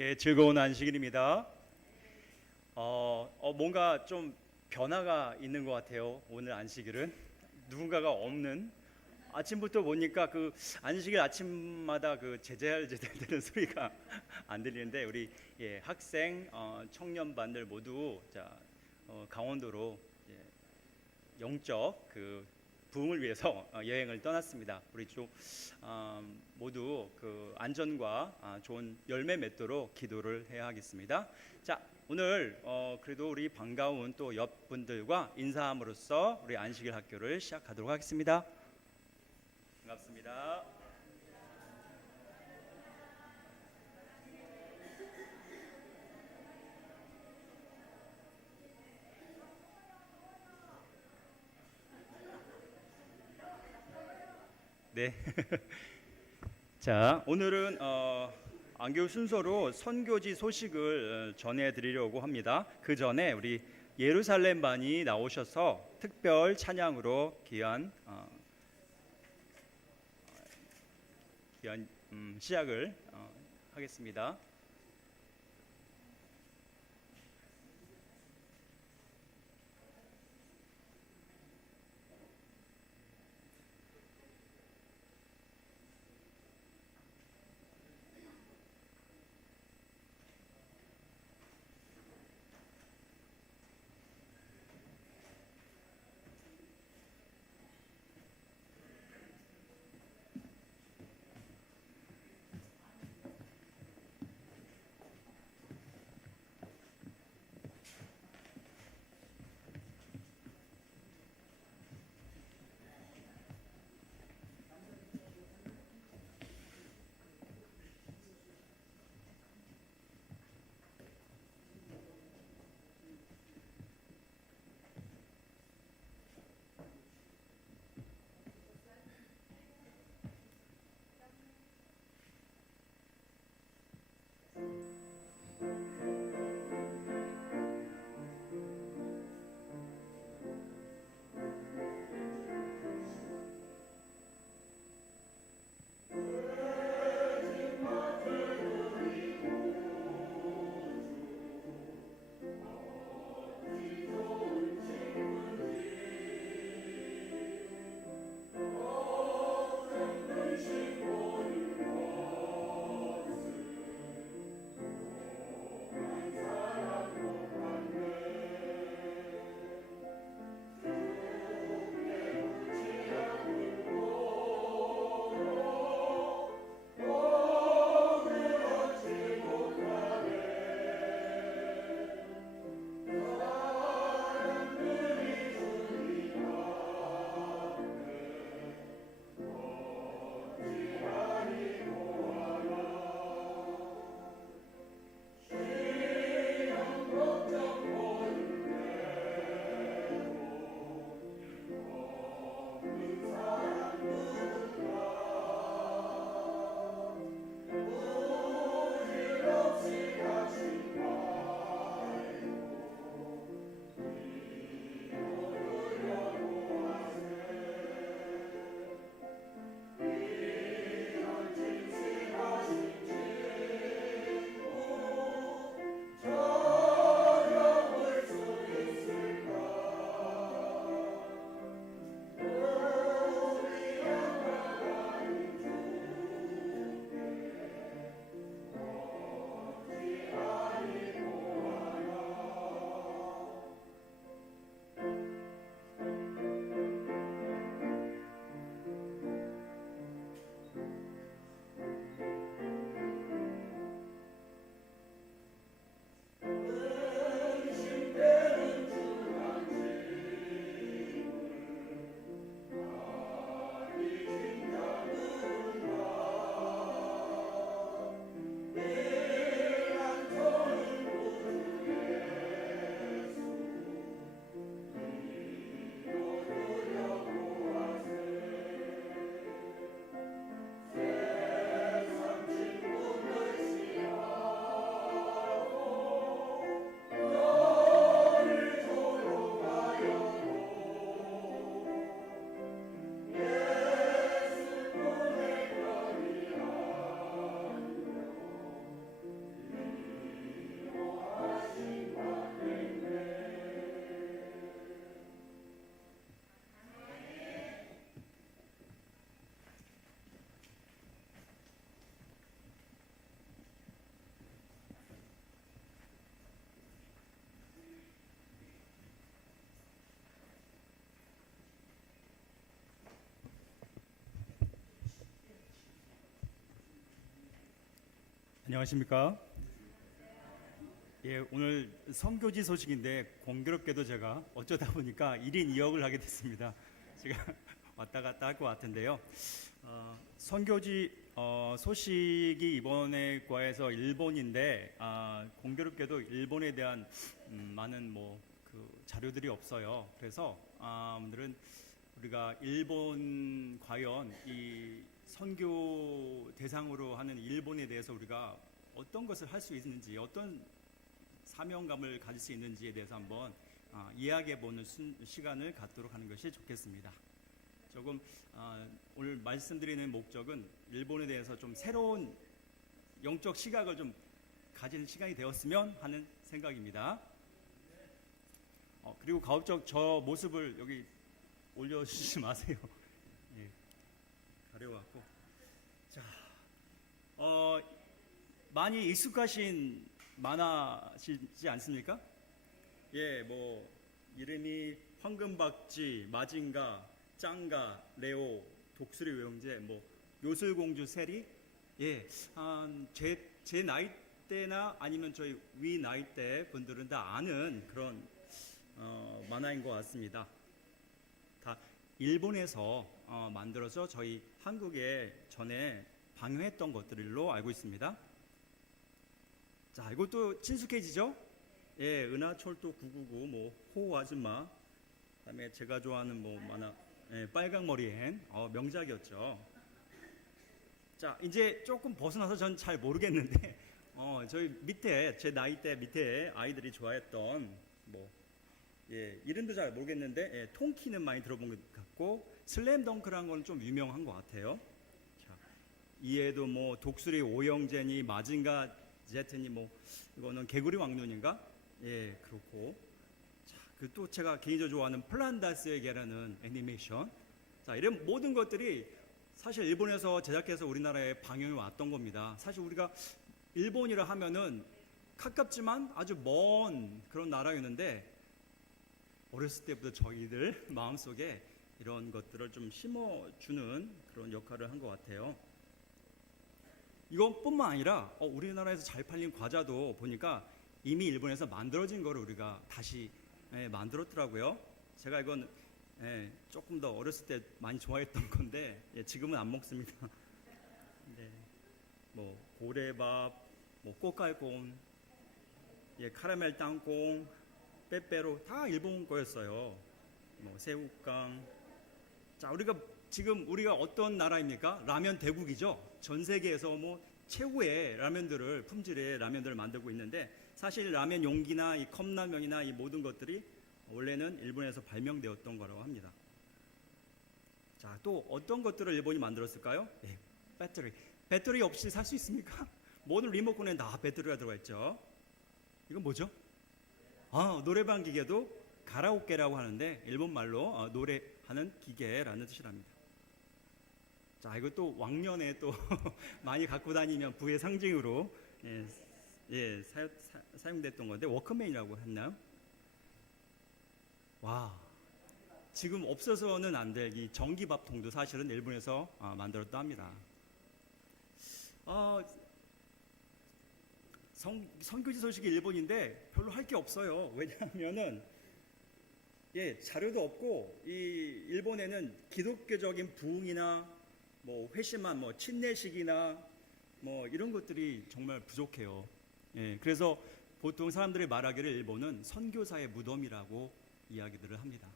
예, 즐거운 안식일입니다. 뭔가 좀 변화가 있는 것 같아요. 오늘 안식일은 누군가가 없는 아침부터 보니까 그 안식일 아침마다 그 제잘제잘 되는 소리가 안 들리는데 우리 학생 청년반들 모두 강원도로 영적 그 부흥을 위해서 여행을 떠났습니다. 우리 쪽 모두 그 안전과 좋은 열매 맺도록 기도를 해야 하겠습니다. 자, 오늘 그래도 우리 반가운 또 옆분들과 인사함으로써 우리 안식일 학교를 시작하도록 하겠습니다. 반갑습니다. 네. 자, 오늘은 안교 순서로 선교지 소식을 전해드리려고 합니다. 그 전에 우리 예루살렘반이 나오셔서 특별 찬양으로 귀한 시작을 하겠습니다. 안녕하십니까? 예, 오늘 선교지 소식인데 공교롭게도 제가 어쩌다 보니까 1인 2역을 하게 됐습니다. 제가 왔다 갔다 할 것 같은데요. 선교지 소식이 이번에 과에서 일본인데 공교롭게도 일본에 대한 많은 그 자료들이 없어요. 그래서 오늘은 우리가 일본 과연 이 선교 대상으로 하는 일본에 대해서 우리가 어떤 것을 할 수 있는지, 어떤 사명감을 가질 수 있는지에 대해서 한번 이야기해보는 시간을 갖도록 하는 것이 좋겠습니다. 조금 오늘 말씀드리는 목적은 일본에 대해서 좀 새로운 영적 시각을 좀 가지는 시간이 되었으면 하는 생각입니다. 그리고 가급적 저 모습을 여기 올려주시지 마세요. 예, 가려워갖고. 자, 많이 익숙하신 만화시지 않습니까? 예, 이름이 황금박쥐, 마징가, 짱가, 레오, 독수리 외형제, 요술공주 세리. 예, 제 나이 때나 아니면 저희 위 나이 대 분들은 다 아는 그런 만화인 것 같습니다. 다 일본에서 만들어서 저희 한국에 전에 방영했던 것들로 알고 있습니다. 자, 이것도 친숙해지죠? 예, 은하철도 999, 호우 아줌마, 그다음에 제가 좋아하는 만화, 빨강머리엔 명작이었죠. 자, 이제 조금 벗어나서 전 잘 모르겠는데, 저희 밑에 제 나이대 밑에 아이들이 좋아했던 이름도 잘 모르겠는데 통키는 많이 들어본 것 같고 슬램덩크라는 건 좀 유명한 것 같아요. 자, 이에도 독수리 오영재니 마징가 제트니 이거는 개구리 왕눈인가? 예, 그렇고. 자, 그 또 제가 개인적으로 좋아하는 플란다스의 개라는 애니메이션. 자, 이런 모든 것들이 사실 일본에서 제작해서 우리나라에 방영해 왔던 겁니다. 사실 우리가 일본이라 하면은 가깝지만 아주 먼 그런 나라였는데 어렸을 때부터 저희들 마음속에 이런 것들을 좀 심어주는 그런 역할을 한 것 같아요. 이것뿐만 아니라 우리나라에서 잘 팔린 과자도 보니까 이미 일본에서 만들어진 거를 우리가 다시 만들었더라고요. 제가 이건 조금 더 어렸을 때 많이 좋아했던 건데 지금은 안 먹습니다. 네, 고래밥, 꼬깔콘, 카라멜 땅콩, 빼빼로 다 일본 거였어요. 새우깡. 자, 우리가 어떤 나라입니까? 라면 대국이죠. 전 세계에서 최고의 라면들을 품질의 라면들을 만들고 있는데 사실 라면 용기나 이 컵라면이나 이 모든 것들이 원래는 일본에서 발명되었던 거라고 합니다. 자, 또 어떤 것들을 일본이 만들었을까요? 배터리 없이 살 수 있습니까? 모든 리모컨에 다 배터리가 들어가 있죠. 이건 뭐죠? 노래방 기계도 가라오케라고 하는데 일본 말로 노래하는 기계라는 뜻이랍니다. 자, 이것도 왕년에 또 많이 갖고 다니면 부의 상징으로 사용됐던 건데 워크맨이라고 했나요? 와, 지금 없어서는 안 될 이 전기밥통도 사실은 일본에서 만들었다 합니다. 선교지 소식이 일본인데 별로 할 게 없어요. 왜냐하면은 자료도 없고 이 일본에는 기독교적인 부흥이나 회심한 침례식이나 이런 것들이 정말 부족해요. 그래서 보통 사람들이 말하기를 일본은 선교사의 무덤이라고 이야기들을 합니다.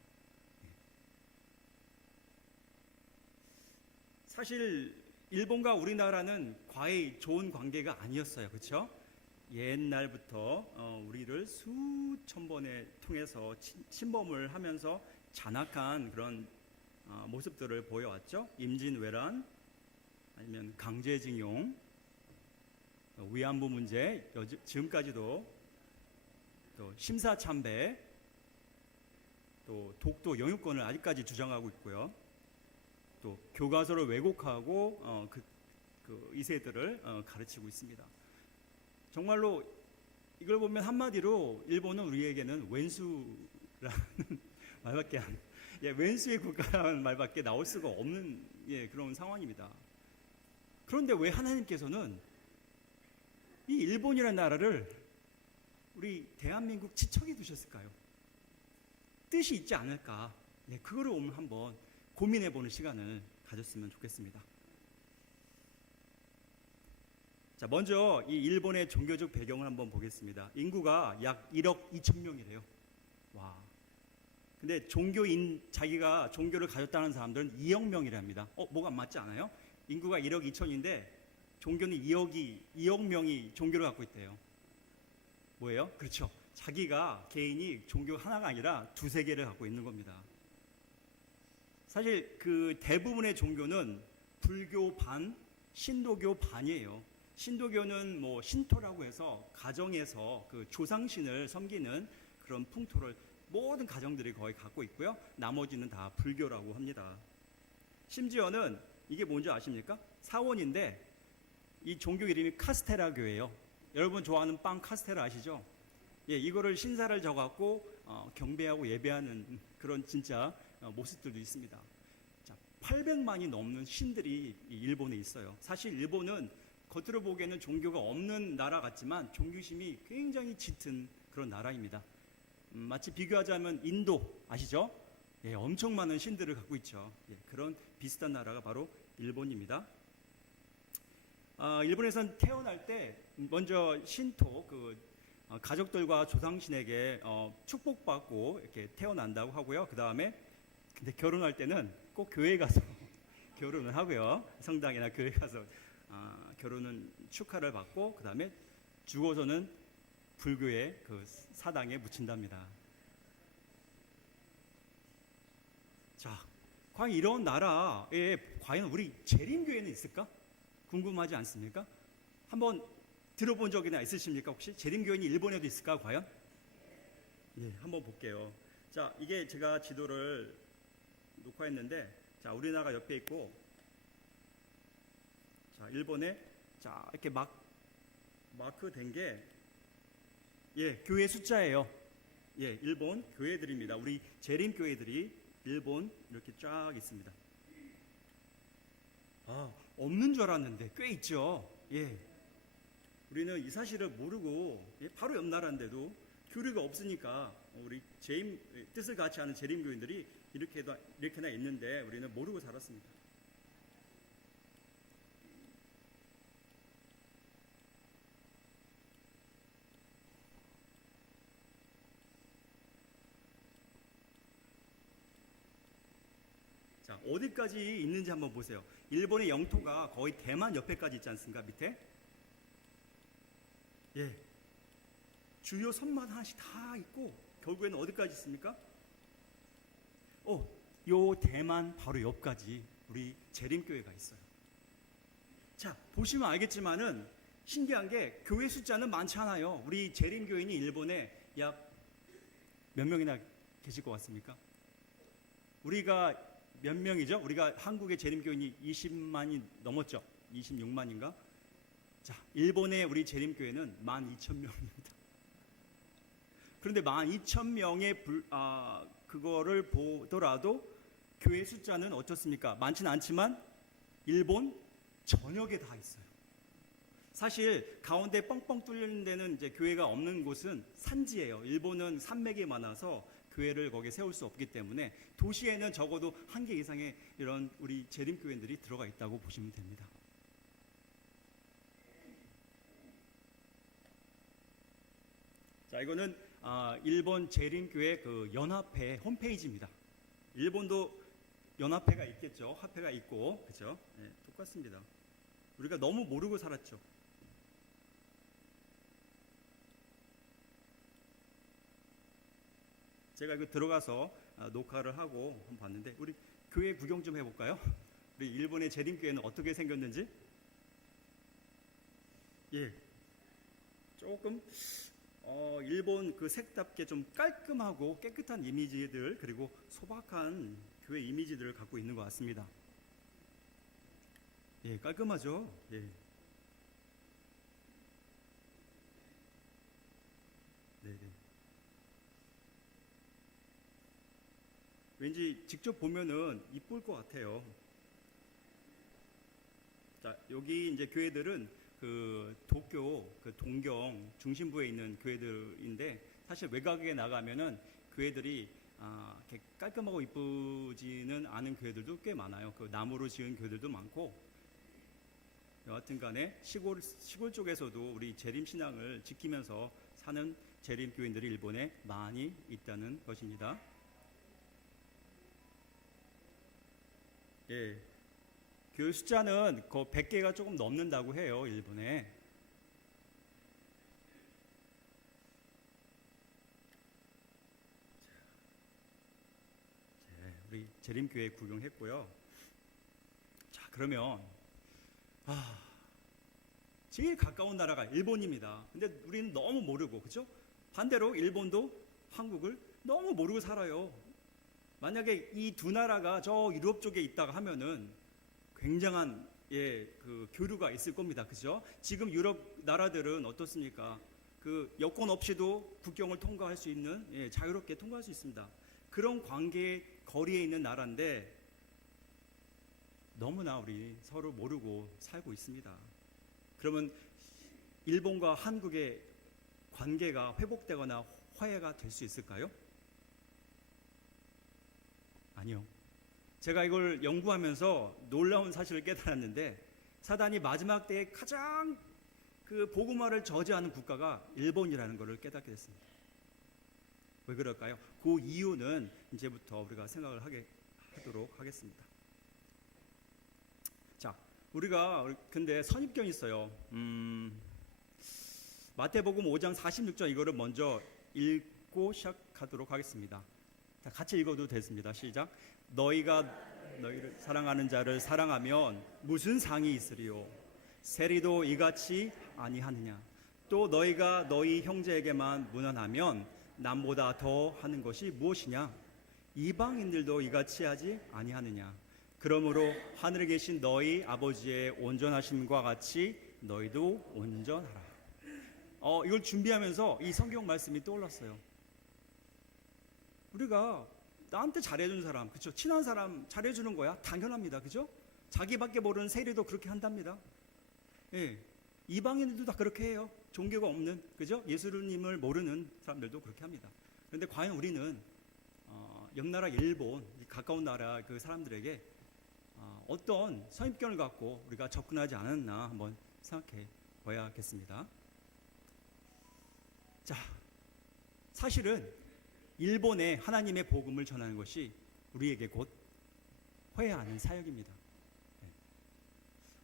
사실 일본과 우리나라는 과히 좋은 관계가 아니었어요. 그렇죠? 옛날부터 우리를 수천 번에 통해서 침범을 하면서 잔악한 그런 모습들을 보여왔죠. 임진왜란, 아니면 강제징용, 위안부 문제, 지금까지도 또 심사참배, 또 독도 영유권을 아직까지 주장하고 있고요. 또 교과서를 왜곡하고 그 이세들을 가르치고 있습니다. 정말로 이걸 보면 한마디로 일본은 우리에게는 왼수라는 말밖에 왼수의 국가라는 말밖에 나올 수가 없는 그런 상황입니다. 그런데 왜 하나님께서는 이 일본이라는 나라를 우리 대한민국 지척에 두셨을까요? 뜻이 있지 않을까? 예, 그거를 오늘 한번 고민해보는 시간을 가졌으면 좋겠습니다. 자, 먼저 이 일본의 종교적 배경을 한번 보겠습니다. 인구가 약 1억 2천 명이래요. 와. 근데 자기가 종교를 가졌다는 사람들은 2억 명이랍니다. 뭐가 맞지 않아요? 인구가 1억 2천인데 종교는 2억 명이 종교를 갖고 있대요. 뭐예요? 그렇죠. 자기가 개인이 종교 하나가 아니라 두세 개를 갖고 있는 겁니다. 사실 그 대부분의 종교는 불교 반, 신도교 반이에요. 신도교는 뭐 신토라고 해서 가정에서 그 조상신을 섬기는 그런 풍토를 모든 가정들이 거의 갖고 있고요. 나머지는 다 불교라고 합니다. 심지어는 이게 뭔지 아십니까? 사원인데 이 종교 이름이 카스테라 교예요. 여러분 좋아하는 빵 카스테라 아시죠? 예, 이거를 신사를 져갖고 경배하고 예배하는 그런 진짜 모습들도 있습니다. 자, 800만이 넘는 신들이 일본에 있어요. 사실 일본은 겉으로 보기에는 종교가 없는 나라 같지만 종교심이 굉장히 짙은 그런 나라입니다. 마치 비교하자면 인도 아시죠? 예, 엄청 많은 신들을 갖고 있죠. 예, 그런 비슷한 나라가 바로 일본입니다. 일본에선 태어날 때 먼저 신토 가족들과 조상신에게 축복받고 이렇게 태어난다고 하고요. 그 다음에 근데 결혼할 때는 꼭 교회에 가서 결혼을 하고요. 성당이나 교회 가서 결혼은 축하를 받고 그 다음에 죽어서는 불교의 그 사당에 묻힌답니다. 자, 과연 이런 나라에 과연 우리 재림교회는 있을까? 궁금하지 않습니까? 한번 들어본 적이나 있으십니까? 혹시 재림교회는 일본에도 있을까? 과연? 예, 한번 볼게요. 자, 이게 제가 지도를 녹화했는데, 자, 우리나라 옆에 있고, 자, 일본에 자 이렇게 마크 된 게 예, 교회 숫자예요. 예, 일본 교회들입니다. 우리 재림 교회들이 일본 이렇게 쫙 있습니다. 없는 줄 알았는데 꽤 있죠. 예. 우리는 이 사실을 모르고 바로 옆 나라인데도 교류가 없으니까 우리 뜻을 같이 하는 재림교인들이 이렇게나 있는데 우리는 모르고 살았습니다. 자, 어디까지 있는지 한번 보세요. 일본의 영토가 거의 대만 옆에까지 있지 않습니까? 밑에? 예. 주요 섬마다 하나씩 다 있고 결국에는 어디까지 있습니까? 요 대만 바로 옆까지 우리 재림교회가 있어요. 자, 보시면 알겠지만은 신기한 게 교회 숫자는 많지 않아요. 우리 재림교인이 일본에 약 몇 명이나 계실 것 같습니까? 우리가 몇 명이죠? 우리가 한국의 재림교인이 20만이 넘었죠? 26만인가? 자, 일본의 우리 재림교회는 12,000명입니다. 그런데 12,000명의 그거를 보더라도 교회 숫자는 어떻습니까? 많지는 않지만 일본 전역에 다 있어요. 사실 가운데 뻥뻥 뚫리는 데는 이제 교회가 없는 곳은 산지예요. 일본은 산맥이 많아서 교회를 거기에 세울 수 없기 때문에 도시에는 적어도 한 개 이상의 이런 우리 재림교회들이 들어가 있다고 보시면 됩니다. 자, 이거는 일본 재림교회 그 연합회 홈페이지입니다. 일본도 연합회가 있겠죠. 화폐가 있고, 그렇죠? 네, 똑같습니다. 우리가 너무 모르고 살았죠. 제가 이거 들어가서 녹화를 하고 한번 봤는데 우리 교회 구경 좀 해볼까요? 우리 일본의 재림교회는 어떻게 생겼는지? 예, 조금 일본 그 색답게 좀 깔끔하고 깨끗한 이미지들 그리고 소박한 교회 이미지들을 갖고 있는 것 같습니다. 예, 깔끔하죠? 예. 네. 왠지 직접 보면은 이쁠 것 같아요. 자, 여기 이제 교회들은 그 도쿄 그 동경 중심부에 있는 교회들인데 사실 외곽에 나가면은 교회들이 이렇게 깔끔하고 이쁘지는 않은 교회들도 꽤 많아요. 그 나무로 지은 교회들도 많고 여하튼간에 시골 쪽에서도 우리 재림 신앙을 지키면서 사는 재림 교인들이 일본에 많이 있다는 것입니다. 예, 교회 숫자는 그 100개가 조금 넘는다고 해요, 일본에. 우리 재림교회 구경했고요. 자, 그러면 제일 가까운 나라가 일본입니다. 근데 우리는 너무 모르고, 그죠? 반대로 일본도 한국을 너무 모르고 살아요. 만약에 이 두 나라가 저 유럽 쪽에 있다가 하면은 굉장한 그 교류가 있을 겁니다. 그죠? 지금 유럽 나라들은 어떻습니까? 그 여권 없이도 국경을 통과할 수 있는 자유롭게 통과할 수 있습니다. 그런 관계의 거리에 있는 나라인데 너무나 우리 서로 모르고 살고 있습니다. 그러면 일본과 한국의 관계가 회복되거나 화해가 될 수 있을까요? 아니요. 제가 이걸 연구하면서 놀라운 사실을 깨달았는데 사단이 마지막 때에 가장 그 복음화를 저지하는 국가가 일본이라는 것을 깨닫게 됐습니다. 왜 그럴까요? 그 이유는 이제부터 우리가 생각을 하도록 하겠습니다. 자, 우리가 근데 선입견이 있어요. 마태복음 5장 46절 이거를 먼저 읽고 시작하도록 하겠습니다. 자, 같이 읽어도 됐습니다. 시작. 너희가 너희를 사랑하는 자를 사랑하면 무슨 상이 있으리요? 세리도 이같이 아니하느냐? 또 너희가 너희 형제에게만 무난하면 남보다 더 하는 것이 무엇이냐? 이방인들도 이같이 하지 아니하느냐? 그러므로 하늘에 계신 너희 아버지의 온전하심과 같이 너희도 온전하라. 이걸 준비하면서 이 성경 말씀이 떠올랐어요. 우리가 나한테 잘해준 사람, 그렇죠? 친한 사람 잘해주는 거야 당연합니다, 그죠? 자기밖에 모르는 세리도 그렇게 한답니다. 예, 이방인들도 다 그렇게 해요. 종교가 없는, 그죠? 예수님을 모르는 사람들도 그렇게 합니다. 그런데 과연 우리는 옆나라 일본, 가까운 나라 그 사람들에게 어떤 선입견을 갖고 우리가 접근하지 않았나 한번 생각해 봐야겠습니다. 자, 사실은 일본에 하나님의 복음을 전하는 것이 우리에게 곧 회개하는 사역입니다.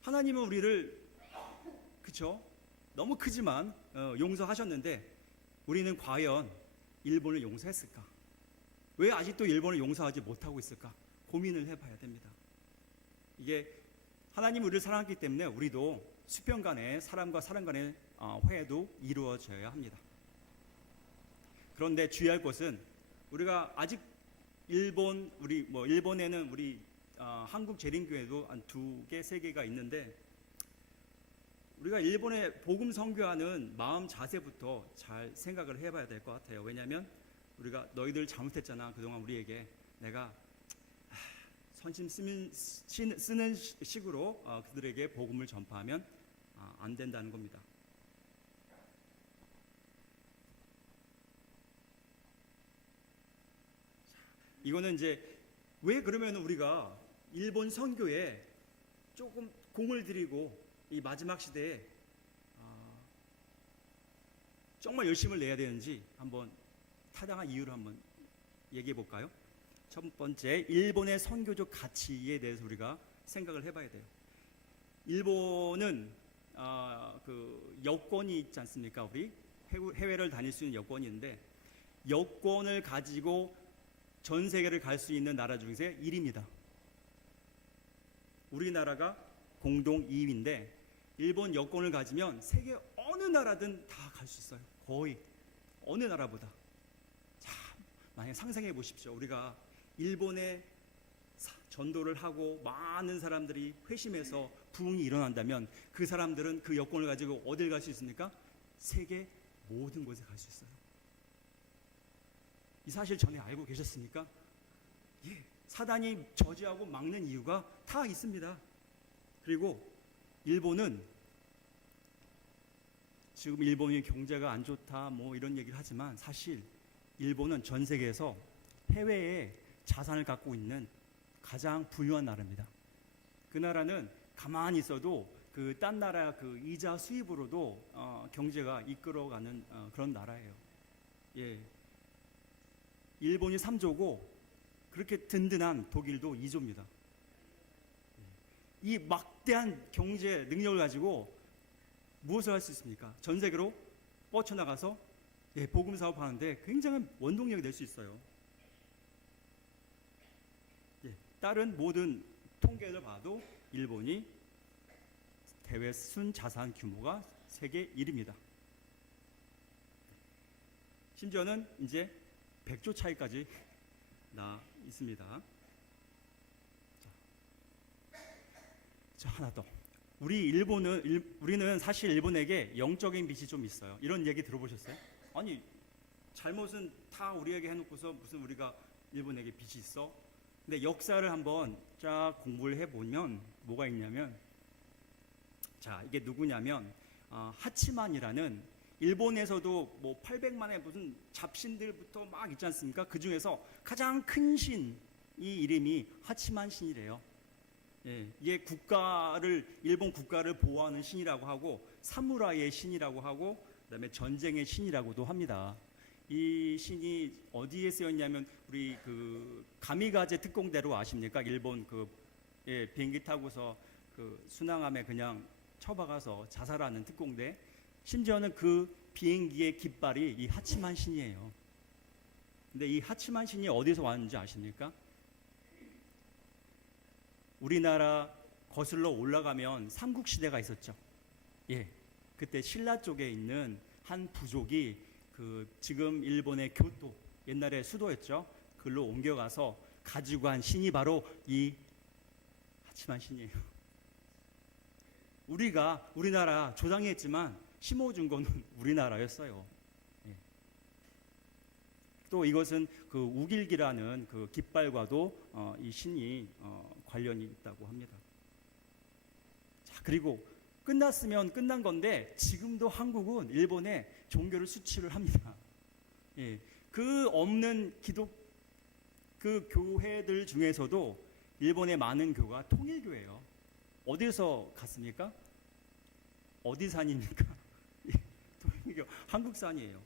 하나님은 우리를 그쵸? 너무 크지만 용서하셨는데 우리는 과연 일본을 용서했을까? 왜 아직도 일본을 용서하지 못하고 있을까? 고민을 해봐야 됩니다. 이게 하나님이 우리를 사랑했기 때문에 우리도 수평 간의 사람과 사람 간의 회해도 이루어져야 합니다. 그런데 주의할 것은 우리가 아직 일본에는 우리 한국 재림교회도 한 2개, 3개가 있는데 우리가 일본의 복음 선교하는 마음 자세부터 잘 생각을 해봐야 될 것 같아요. 왜냐하면 우리가 너희들 잘못했잖아. 그동안 우리에게 내가 선심 쓰는 식으로 그들에게 복음을 전파하면 안 된다는 겁니다. 이거는 이제 왜 그러면 우리가 일본 선교에 조금 공을 들이고 이 마지막 시대에 정말 열심을 내야 되는지 한번 타당한 이유를 한번 얘기해 볼까요? 첫 번째, 일본의 선교적 가치에 대해서 우리가 생각을 해봐야 돼요. 일본은 그 여권이 있지 않습니까? 우리 해외를 다닐 수 있는 여권이 있는데 여권을 가지고 전 세계를 갈 수 있는 나라 중에 1위입니다. 우리나라가 공동 2위인데 일본 여권을 가지면 세계 어느 나라든 다 갈 수 있어요. 거의 어느 나라보다. 자, 만약 상상해 보십시오. 우리가 일본에 전도를 하고 많은 사람들이 회심해서 부흥이 일어난다면 그 사람들은 그 여권을 가지고 어딜 갈 수 있습니까? 세계 모든 곳에 갈 수 있어요. 이 사실 전에 알고 계셨습니까? 예, 사단이 저지하고 막는 이유가 다 있습니다. 그리고 일본은 지금 일본이 경제가 안 좋다 뭐 이런 얘기를 하지만 사실 일본은 전 세계에서 해외에 자산을 갖고 있는 가장 부유한 나라입니다. 그 나라는 가만히 있어도 그 딴 나라 그 이자 수입으로도 경제가 이끌어가는 그런 나라예요. 예, 일본이 3조고 그렇게 든든한 독일도 2조입니다. 이 막대한 경제 능력을 가지고 무엇을 할 수 있습니까? 전 세계로 뻗쳐나가서 복음 사업하는데 굉장한 원동력이 될 수 있어요. 다른 모든 통계를 봐도 일본이 대외 순자산 규모가 세계 1위입니다. 심지어는 이제 100조 차이까지 나 있습니다. 자, 하나 더. 우리는 사실 일본에게 영적인 빚이 좀 있어요. 이런 얘기 들어보셨어요? 아니, 잘못은 다 우리에게 해놓고서 무슨 우리가 일본에게 빚이 있어? 근데 역사를 한번 쫙 공부를 해보면 뭐가 있냐면, 자, 이게 누구냐면 하치만이라는 일본에서도 뭐 800만의 무슨 잡신들부터 막 있지 않습니까? 그 중에서 가장 큰 신이 이름이 하치만 신이래요. 이게 일본 국가를 보호하는 신이라고 하고, 사무라이의 신이라고 하고, 그다음에 전쟁의 신이라고도 합니다. 이 신이 어디에 쓰였냐면 우리 그 가미가제 특공대로 아십니까? 일본 비행기 타고서 그 순항함에 그냥 처박아서 자살하는 특공대. 심지어는 그 비행기의 깃발이 이 하치만 신이에요. 근데 이 하치만 신이 어디서 왔는지 아십니까? 우리나라 거슬러 올라가면 삼국시대가 있었죠. 그때 신라 쪽에 있는 한 부족이 지금 일본의 교토, 옛날에 수도였죠. 그걸로 옮겨가서 가지고 간 신이 바로 이 하치만 신이에요. 우리나라 조상이 했지만 심어준 거는 우리나라였어요. 또 이것은 그 우길기라는 그 깃발과도 이 신이 관련이 있다고 합니다. 자, 그리고 끝났으면 끝난 건데 지금도 한국은 일본에 종교를 수출을 합니다. 그 없는 그 교회들 중에서도 일본의 많은 교가 통일교예요. 어디서 갔습니까? 어디 산입니까? 통일교 한국산이에요.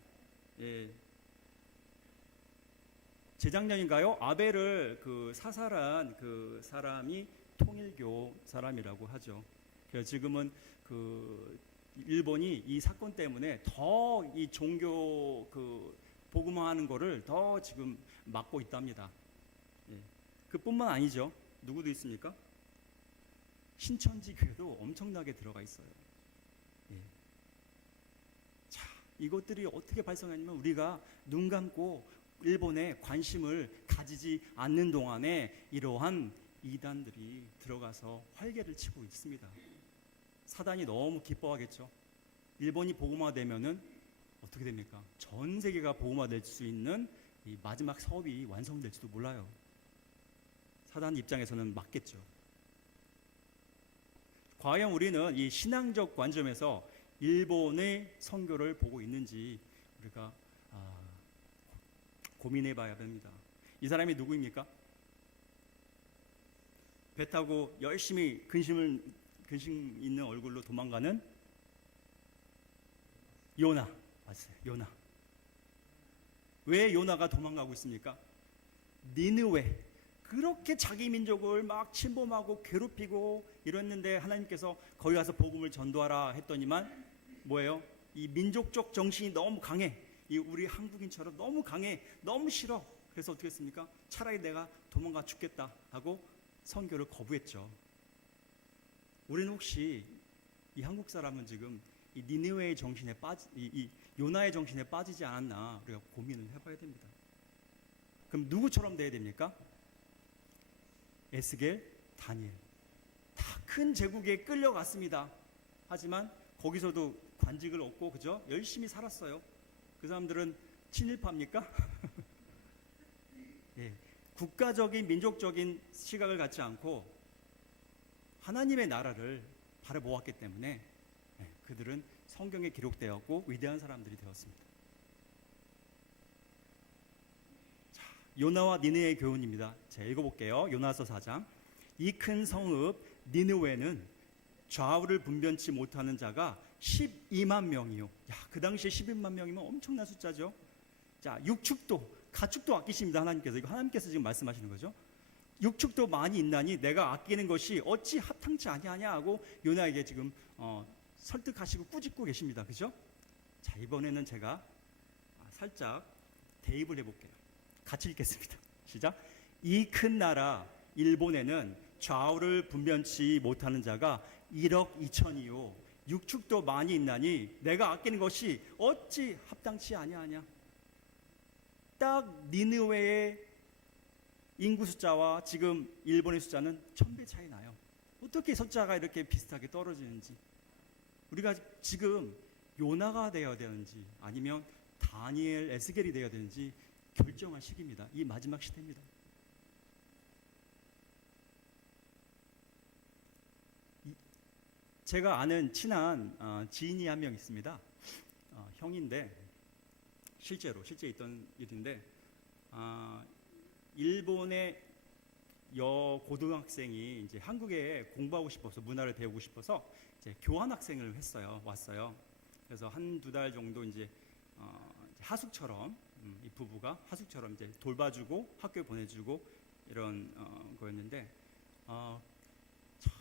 재작년인가요? 아베를 사살한 그 사람이 통일교 사람이라고 하죠. 그래서 지금은 일본이 이 사건 때문에 더 이 종교 복음화하는 거를 더 지금 막고 있답니다. 그뿐만 아니죠. 누구도 있습니까? 신천지 교회도 엄청나게 들어가 있어요. 자, 이것들이 어떻게 발생하냐면 우리가 눈 감고 일본에 관심을 가지지 않는 동안에 이러한 이단들이 들어가서 활개를 치고 있습니다. 사단이 너무 기뻐하겠죠. 일본이 복음화되면은 어떻게 됩니까? 전 세계가 복음화될 수 있는 이 마지막 사업이 완성될지도 몰라요. 사단 입장에서는 맞겠죠. 과연 우리는 이 신앙적 관점에서 일본의 선교를 보고 있는지 우리가 고민해 봐야 됩니다. 이 사람이 누구입니까? 배 타고 열심히 근심 있는 얼굴로 도망가는 요나. 맞아요. 요나. 왜 요나가 도망가고 있습니까? 니느웨. 그렇게 자기 민족을 막 침범하고 괴롭히고 이랬는데 하나님께서 거기 가서 복음을 전도하라 했더니만 뭐예요? 이 민족적 정신이 너무 강해. 이 우리 한국인처럼 너무 강해. 너무 싫어. 그래서 어떻게 했습니까? 차라리 내가 도망가 죽겠다 하고 선교를 거부했죠. 우리는 혹시 이 한국 사람은 지금 이 니느웨의 정신에 이 요나의 정신에 빠지지 않았나 우리가 고민을 해봐야 됩니다. 그럼 누구처럼 돼야 됩니까? 에스겔, 다니엘. 다 큰 제국에 끌려갔습니다. 하지만 거기서도 관직을 얻고 그죠? 열심히 살았어요. 그 사람들은 친일파입니까? 국가적인 민족적인 시각을 갖지 않고 하나님의 나라를 바라보았기 때문에 그들은 성경에 기록되었고 위대한 사람들이 되었습니다. 자, 요나와 니느웨의 교훈입니다. 자, 읽어볼게요. 요나서 4장. 이 큰 성읍 니느웨는 좌우를 분변치 못하는 자가 12만 명이요. 야, 그 당시에 12만 명이면 엄청난 숫자죠. 자, 육축도, 가축도 아끼십니다. 하나님께서. 이거 하나님께서 지금 말씀하시는 거죠. 육축도 많이 있나니 내가 아끼는 것이 어찌 합당치 아니하냐 하고 요나에게 지금 설득하시고 꾸짖고 계십니다. 그죠? 자, 이번에는 제가 살짝 대입을 해볼게요. 같이 읽겠습니다. 시작. 이 큰 나라 일본에는 좌우를 분변치 못하는 자가 1억 2천이요 육축도 많이 있나니 내가 아끼는 것이 어찌 합당치 아니하냐. 딱 니느웨의 인구 숫자와 지금 일본의 숫자는 1000배 차이 나요. 어떻게 숫자가 이렇게 비슷하게 떨어지는지, 우리가 지금 요나가 되어야 되는지 아니면 다니엘, 에스겔이 되어야 되는지 결정할 시기입니다. 이 마지막 시대입니다. 제가 아는 친한 지인이 한 명 있습니다. 형인데 실제 있던 일인데 일본의 고등학생이 이제 한국에 공부하고 싶어서 문화를 배우고 싶어서 이제 교환학생을 왔어요. 그래서 한두 달 정도 이제 하숙처럼 이 부부가 하숙처럼 이제 돌봐주고 학교에 보내주고 이런 거였는데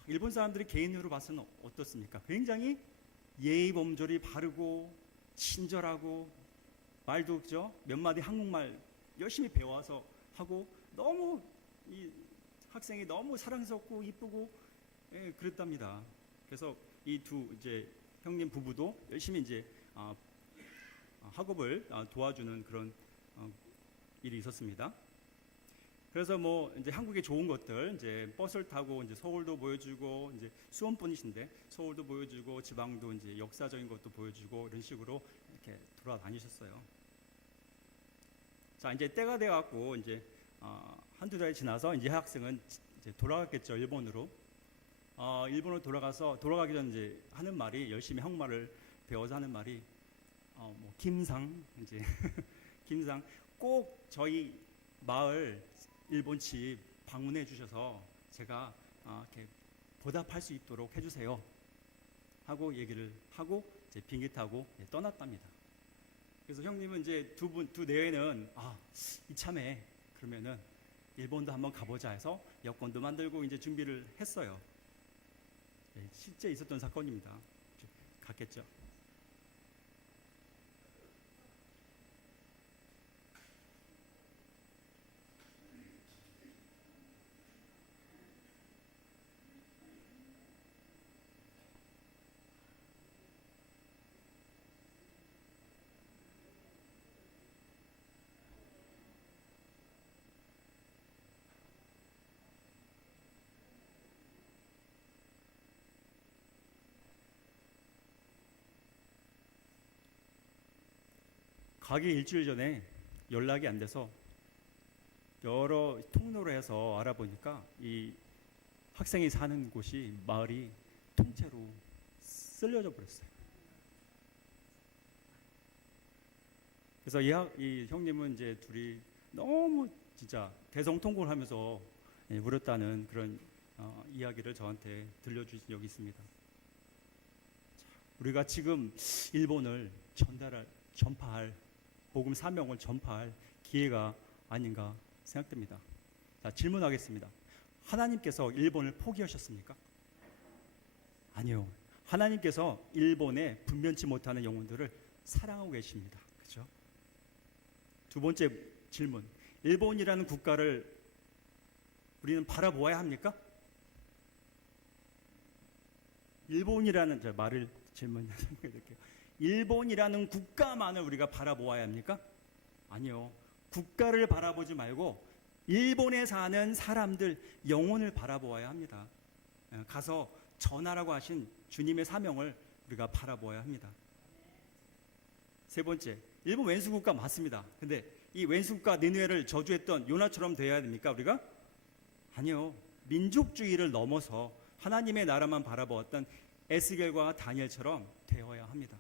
일본 사람들이 개인으로 봐서는 어떻습니까? 굉장히 예의 범절이 바르고 친절하고 말도 그죠? 몇 마디 한국말 열심히 배워서 하고 너무 이 학생이 너무 사랑스럽고 이쁘고 그랬답니다. 그래서 이 두 이제 형님 부부도 열심히 이제 학업을 도와주는 그런 일이 있었습니다. 그래서 뭐 이제 한국의 좋은 것들 이제 버스를 타고 이제 서울도 보여주고 이제 수원 분이신데 서울도 보여주고 지방도 이제 역사적인 것도 보여주고 이런 식으로 이렇게 돌아다니셨어요. 자, 이제 때가 돼 갖고 이제 한두 달이 지나서 이제 학생은 이제 돌아갔겠죠. 일본으로 돌아가기 전 이제 하는 말이 열심히 한국말을 배워서 하는 말이 뭐 김상 이제 김상 꼭 저희 마을 일본 집 방문해 주셔서 제가 이렇게 보답할 수 있도록 해주세요 하고 얘기를 하고 이제 비행기 타고 떠났답니다. 그래서 형님은 이제 두 내외는 이참에 그러면은 일본도 한번 가보자 해서 여권도 만들고 이제 준비를 했어요. 실제 있었던 사건입니다. 갔겠죠. 가기 일주일 전에 연락이 안 돼서 여러 통로로 해서 알아보니까 이 학생이 사는 곳이 마을이 통째로 쓸려져 버렸어요. 그래서 이 형님은 이제 둘이 너무 진짜 대성통곡을 하면서 울었다는 그런 이야기를 저한테 들려주신 적이 있습니다. 자, 우리가 지금 일본을 전파할 복음 사명을 전파할 기회가 아닌가 생각됩니다. 자, 질문하겠습니다. 하나님께서 일본을 포기하셨습니까? 아니요. 하나님께서 일본에 분변치 못하는 영혼들을 사랑하고 계십니다. 그렇죠? 두 번째 질문. 일본이라는 국가를 우리는 바라보아야 합니까? 일본이라는 질문 생각해 드릴게요. 일본이라는 국가만을 우리가 바라보아야 합니까? 아니요. 국가를 바라보지 말고 일본에 사는 사람들 영혼을 바라보아야 합니다. 가서 전하라고 하신 주님의 사명을 우리가 바라보아야 합니다. 세 번째, 일본 왼수국가 맞습니다. 근데 이 왼수국가 니느웨를 저주했던 요나처럼 되어야 됩니까 우리가? 아니요. 민족주의를 넘어서 하나님의 나라만 바라보았던 에스겔과 다니엘처럼 되어야 합니다.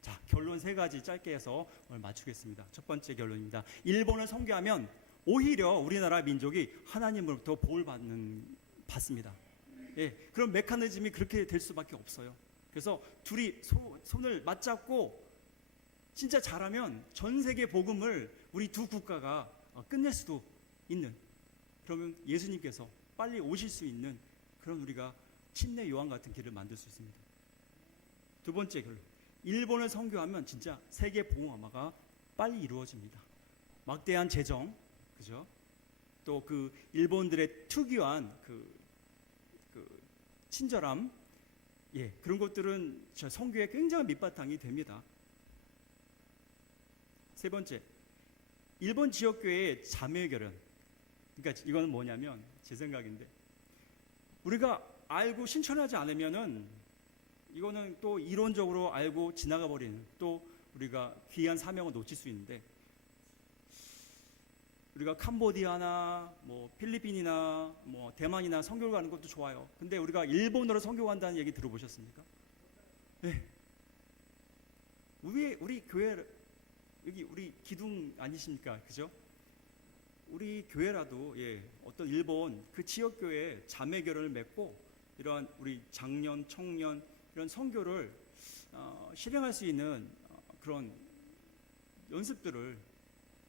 자, 결론 세 가지 짧게 해서 오늘 마치겠습니다. 첫 번째 결론입니다. 일본을 선교하면 오히려 우리나라 민족이 하나님으로부터 복을 받습니다. 예, 그런 메커니즘이 그렇게 될 수밖에 없어요. 그래서 둘이 손을 맞잡고 진짜 잘하면 전 세계 복음을 우리 두 국가가 끝낼 수도 있는, 그러면 예수님께서 빨리 오실 수 있는 그런 우리가 침례 요한 같은 길을 만들 수 있습니다. 두 번째 결론, 일본을 선교하면 진짜 세계 복음화가 빨리 이루어집니다. 막대한 재정, 그죠? 또 그 일본들의 특유한 그 친절함, 예, 그런 것들은 저 선교에 굉장히 밑바탕이 됩니다. 세 번째, 일본 지역교회의 자매결연. 그러니까 이거는 뭐냐면 제 생각인데, 우리가 알고 신천하지 않으면은 이거는 또 이론적으로 알고 지나가 버리는, 또 우리가 귀한 사명을 놓칠 수 있는데, 우리가 캄보디아나 뭐 필리핀이나 뭐 대만이나 선교를 가는 것도 좋아요. 근데 우리가 일본으로 선교 간다는 얘기 들어보셨습니까? 네. 우리 교회 여기 우리 기둥 아니십니까? 그죠? 우리 교회라도 예, 어떤 일본 그 지역 교회 자매 결연을 맺고 이러한 우리 장년, 청년 이런 선교를 실행할 수 있는 그런 연습들을,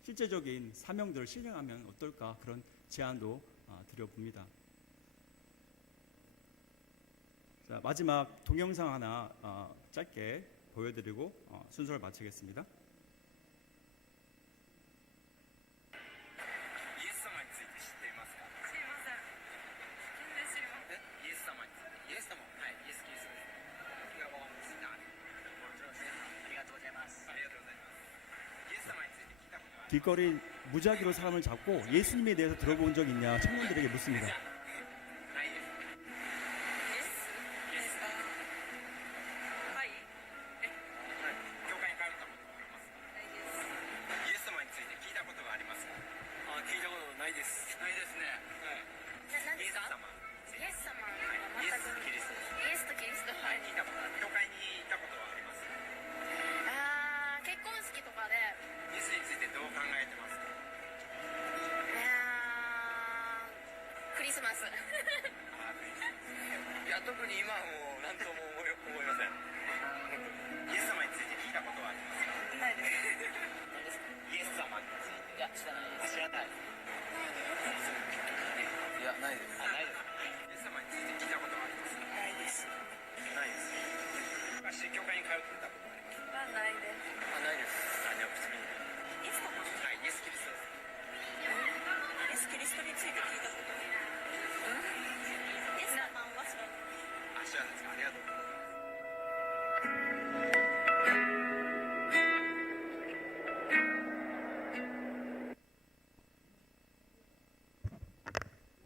실제적인 사명들을 실행하면 어떨까, 그런 제안도 드려봅니다. 자, 마지막 동영상 하나 짧게 보여드리고 순서를 마치겠습니다. 길거리 무작위로 사람을 잡고 예수님에 대해서 들어본 적 있냐 청년들에게 묻습니다.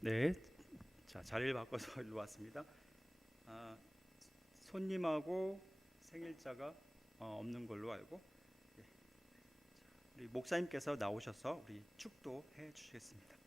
네, 자 자리를 바꿔서 일로 왔습니다. 손님하고 생일자가 없는 걸로 알고, 예. 우리 목사님께서 나오셔서 우리 축도해 주시겠습니다.